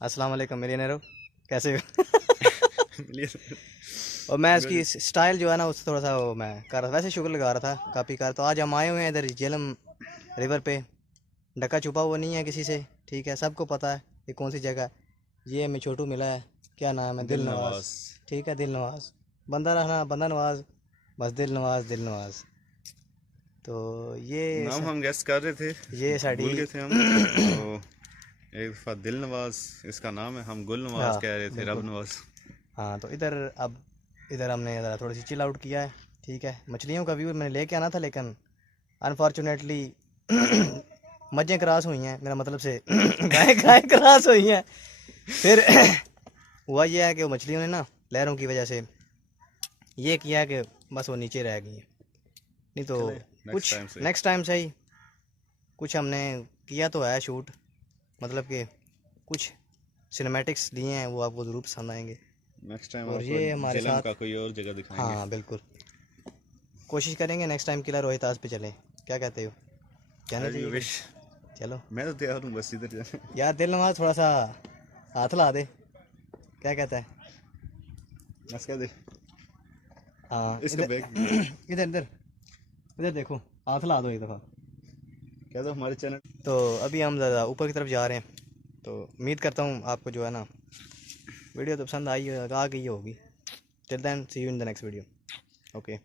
अस्सलाम वालेकुम मिलियनेरो, कैसे हो? और मैं इसकी स्टाइल जो है ना उससे थोड़ा सा वो मैं कर रहा था, वैसे शुगर लगा रहा था काफ़ी कार। तो आज हम आए हुए हैं इधर झेलम रिवर पे। ढका छुपा हुआ नहीं है किसी से, ठीक है, सबको पता है ये कौन सी जगह है। ये हमें छोटू मिला है, क्या नाम है, दिल दिल नवाज। नवाज ठीक है, दिल नवाज, बंदा रहना बंदा नवाज, बस दिल नवाज दिल नवाज। तो नाम हम गेस कर रहे थे, ये साड़ी भूल गए थे हम तो एक दफ़ा दिल नवाज इसका नाम है, हम गुल नवाज हाँ कह रहे थे, रब बिल्कुल। नवाज। हाँ तो इधर अब इधर हमने ज़रा थोड़ी सी चिल आउट किया है। ठीक है, मछलियों का व्यू मैंने लेके आना था लेकिन अनफॉर्चुनेटली मजें क्रॉस हुई हैं, मेरा मतलब से गाय गाय क्रॉस हुई हैं। फिर हुआ ये है कि वो मछलियों ने ना लहरों की वजह से ये किया कि बस वो नीचे रह गई हैं। नहीं तो चले नेक्स्ट कुछ टाइम से, नेक्स्ट टाइम से ही कुछ हमने किया तो है शूट, मतलब कि कुछ सिनेमैटिक्स लिए हैं, वो आपको ज़रूर पसंद आएंगे। नेक्स्ट टाइम और आपको ये हमारे झेलम का साथ, कोई और जगह दिखाएंगे। हाँ बिल्कुल, कोशिश करेंगे नेक्स्ट टाइम किला रोहितास पे चलें। क्या कहते हो, जाना एज यू चाहिए कि विश, नहीं? चलो मैं तो तैयार हूँ बस इधर जाने। यार, दिल नवाज थोड़ा सा हाथ ला दे, क्या कहता है? बस क्या दे, हाँ इसका इधर बैग भी है। इधर इधर इधर देखो, हाथ ला दो एक दफ़ा। क्या तो हमारे चैनल तो अभी हम ज़्यादा ऊपर की तरफ जा रहे हैं, तो उम्मीद करता हूँ आपको जो है ना वीडियो तो पसंद आई आ गई होगी। Till then see you in the next video. Okay.